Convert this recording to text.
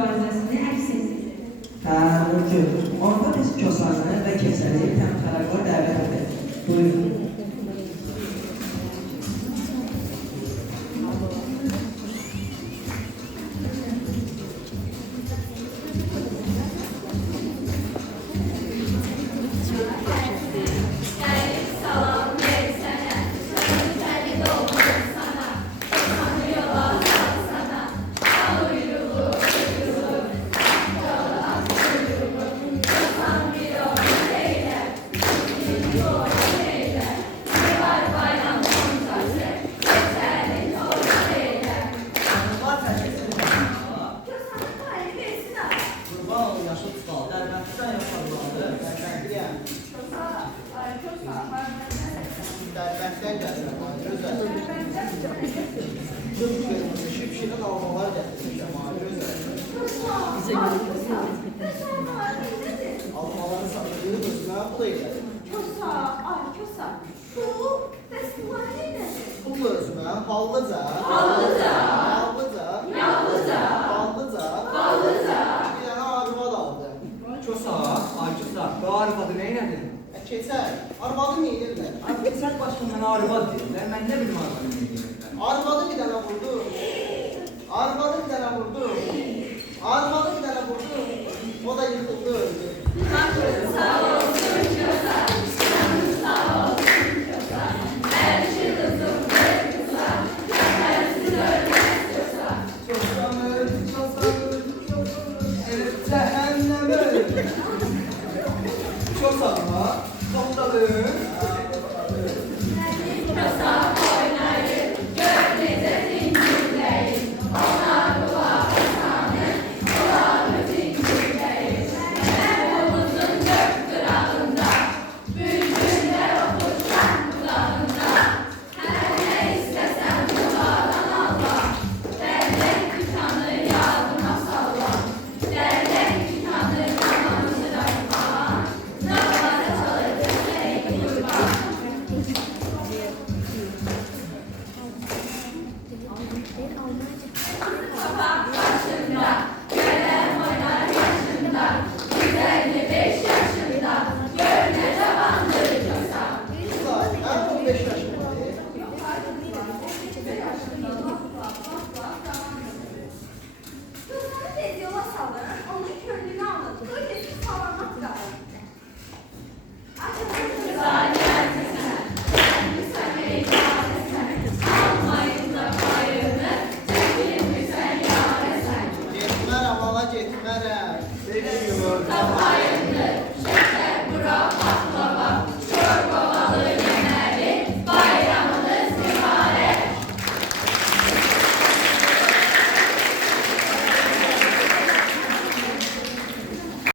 mübarizəsini əks etdirir. Mümkün. Onda biz Kosanı və Keçəni təmtərəqlə dəvət edək. Buyurun. Dərbəkdən gəlirəm, gözəl. Çox gözəl, şipşirin almalar gətirmişəm, gözəl. Almaları satılır, özümə pul eylədim. Kosa, ay Kosa, pul, festival neylədir? Pul özümə, hallıca. Hallıca. Yallıca. Yallıca. Ballıca. Ballıca. Bir dənə arvad aldım. Kosa, ay Kosa, bu arvadı neynədir? Keçər, arvadı neyirlər? Ay, sən başqa mənə arvad deyirlər, mən nə bilim arvadı neynəyirlər? Arvadı bir dənə vurdu. Arvadı bir dənə vurdu. Arvadı bir dənə vurdu. O da yıkıldı, öldü. Hakkın sağ olsun Kosa, canın sağ olsun Kosa. Her şey kızım bir kısa, sensiz ölmez Kosa. Kosa öldü, Kosa öldü, Kosa öldü, cehenneme öldü. Kosa, topladın.